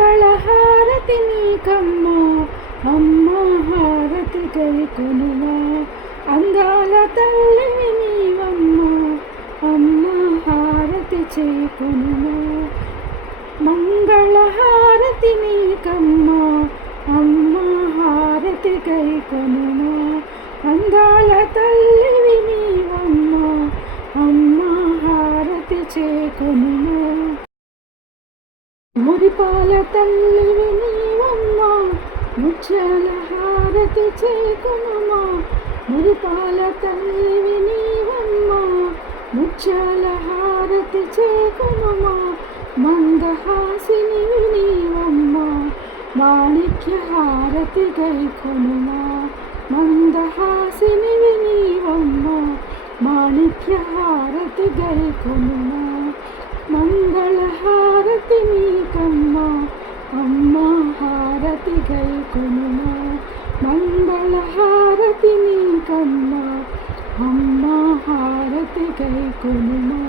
మంగళహారతి నీకమ్మా అమ్మ హారతి గైకొనుమా అందాల తల్లివి నీవమ్మా అమ్మ హారతి చేకొనుమా మంగళహారతి నీకమ్మా అమ్మ హారతి గైకొనుమా అందాల తల్లివి నీవమ్మా అమ్మ హారతి చేకొనుమా మురిపాల తల్లివి నీవమ్మా ముత్యాల హారతి చేకొనుమా మురిపాల తల్లివి నీవమ్మా ముత్యాల హారతి చేకొనుమా మందహాసినివి నీవమ్మా మాణిక్య హారతి గైకొనుమా మందహాసినివి నీవమ్మా మాణిక్య హారతి గైకొనుమా మంగళహారతి నీకమ్మా అమ్మ హారతి గైకొనుమా మంగళహారతి నీకమ్మా అమ్మ హారతి గైకొనుమా